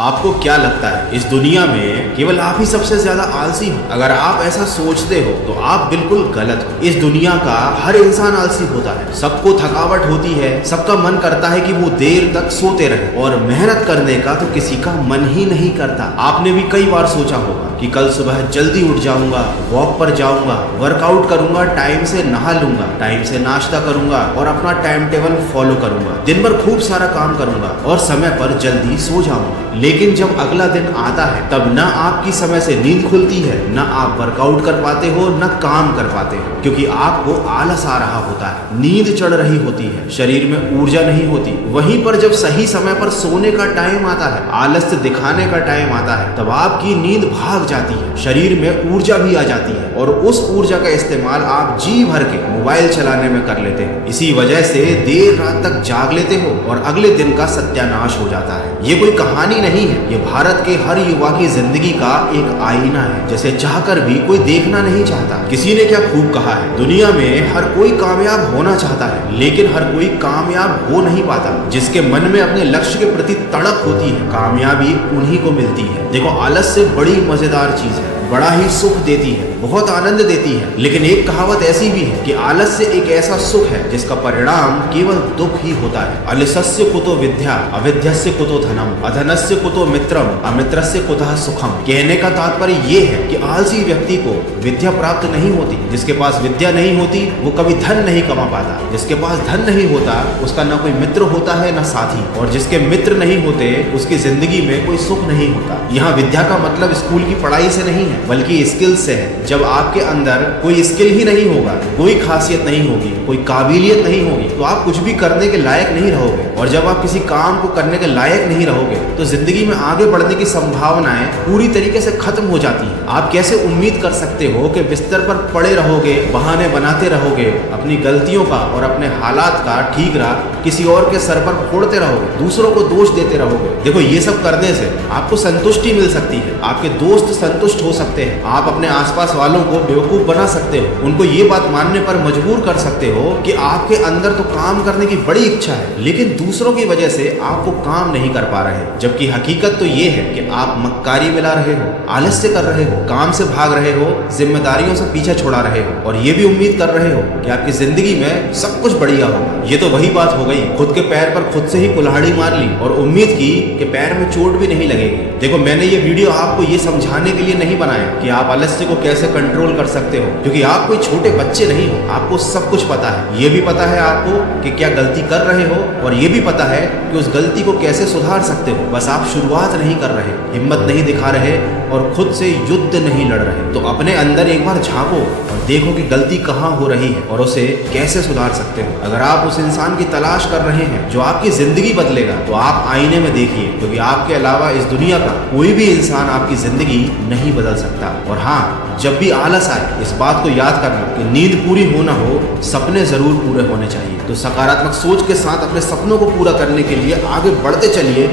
आपको क्या लगता है इस दुनिया में केवल आप ही सबसे ज्यादा आलसी हो? अगर आप ऐसा सोचते हो तो आप बिल्कुल गलत हो। इस दुनिया का हर इंसान आलसी होता है, सबको थकावट होती है, सबका मन करता है कि वो देर तक सोते रहे और मेहनत करने का तो किसी का मन ही नहीं करता। आपने भी कई बार सोचा होगा कि कल सुबह जल्दी उठ जाऊंगा, वॉक पर जाऊंगा, वर्कआउट करूंगा, टाइम से नहा लूंगा, टाइम से नाश्ता करूंगा और अपना टाइम टेबल फॉलो करूंगा, दिन भर खूब सारा काम करूंगा और समय पर जल्दी सो जाऊंगा। लेकिन जब अगला दिन आता है तब ना आपकी समय से नींद खुलती है, ना आप वर्कआउट कर पाते हो, ना काम कर पाते हो, क्योंकि आपको आलस आ रहा होता है, नींद चढ़ रही होती है, शरीर में ऊर्जा नहीं होती। वहीं पर जब सही समय पर सोने का टाइम आता है, आलस्य दिखाने का टाइम आता है, तब आपकी नींद भाग जाती है, शरीर में ऊर्जा भी आ जाती है और उस ऊर्जा का इस्तेमाल आप जी भर के मोबाइल चलाने में कर लेते हो। इसी वजह से देर रात तक जाग लेते हो और अगले दिन का सत्यानाश हो जाता है। ये कोई कहानी नहीं है, ये भारत के हर युवा की जिंदगी का एक आईना है, जिसे चाहकर भी कोई देखना नहीं चाहता। किसी ने क्या खूब कहा है, दुनिया में हर कोई कामयाब होना चाहता है, लेकिन हर कोई कामयाब हो नहीं पाता। जिसके मन में अपने लक्ष्य के प्रति तड़प होती है, कामयाबी उन्हीं को मिलती है। देखो, आलस से बड़ी मजेदार चीज है, बड़ा ही सुख देती है, बहुत आनंद देती है, लेकिन एक कहावत ऐसी भी है कि आलस से एक ऐसा सुख है जिसका परिणाम केवल दुख ही होता है। अलसस्य कुतो विद्या, अविद्यस्य कुतो धनम, अधनस्य कुतो मित्रम, अमित्रस्य कुतः सुखम। कहने का तात्पर्य ये है कि आलसी व्यक्ति को विद्या प्राप्त नहीं होती, जिसके पास विद्या नहीं होती वो कभी धन नहीं कमा पाता, जिसके पास धन नहीं होता उसका ना कोई मित्र होता है ना साथी, और जिसके मित्र नहीं होते उसकी जिंदगी में कोई सुख नहीं होता। यहाँ विद्या का मतलब स्कूल की पढ़ाई से नहीं है, बल्कि स्किल से है। जब आपके अंदर कोई स्किल ही नहीं होगा, कोई खासियत नहीं होगी, कोई काबिलियत नहीं होगी, तो आप कुछ भी करने के लायक नहीं रहोगे। और जब आप किसी काम को करने के लायक नहीं रहोगे तो जिंदगी में आगे बढ़ने की संभावनाएं पूरी तरीके से खत्म हो जाती हैं। आप कैसे उम्मीद कर सकते हो कि बिस्तर पर पड़े रहोगे, बहाने बनाते रहोगे, अपनी गलतियों का और अपने हालात का ठीक रहा किसी और के सर पर फोड़ते रहोगे, दूसरों को दोष देते रहोगे। देखो, ये सब करने से आपको संतुष्टि मिल सकती है, आपके दोस्त संतुष्ट हो सकते हैं, आप अपने आसपास वालों को बेवकूफ बना सकते हो, उनको ये बात मानने पर मजबूर कर सकते हो कि आपके अंदर तो काम करने की बड़ी इच्छा है, लेकिन दूसरों की वजह से आप वो काम नहीं कर पा रहे। जबकि हकीकत तो ये है कि आप मक्कारी मिला रहे हो, आलस्य कर रहे हो, काम से भाग रहे हो, जिम्मेदारियों से पीछे छोड़ा रहे हो और ये भी उम्मीद कर रहे हो कि आपकी जिंदगी में सब कुछ बढ़िया होगा। ये तो वही बात हो गई, खुद के पैर पर खुद से ही कुल्हाड़ी मार ली और उम्मीद की कि पैर में चोट भी नहीं लगेगी। देखो, मैंने ये वीडियो आपको ये समझाने के लिए नहीं बनाया कि आप आलस्य को कैसे कंट्रोल कर सकते हो, क्योंकि आप कोई छोटे बच्चे नहीं हो, आपको सब कुछ पता है। ये भी पता है आपको कि क्या गलती कर रहे हो और ये भी पता है कि उस गलती को कैसे सुधार सकते हो। बस आप शुरुआत नहीं कर रहे, हिम्मत नहीं दिखा रहे और खुद से युद्ध नहीं लड़ रहे। तो अपने अंदर एक बार झांको और देखो कि गलती कहाँ हो रही है और उसे कैसे सुधार सकते हो। अगर आप उस इंसान की तलाश कर रहे हैं जो आपकी जिंदगी बदलेगा, तो आप आईने में देखिए, क्योंकि आपके अलावा इस दुनिया का कोई भी इंसान आपकी जिंदगी नहीं बदल सकता। और हाँ, जब भी आलस आए इस बात को याद करना कि नींद पूरी हो ना हो, सपने जरूर पूरे होने चाहिए। तो सकारात्मक सोच के साथ अपने सपनों को पूरा करने के लिए आगे बढ़ते चलिए।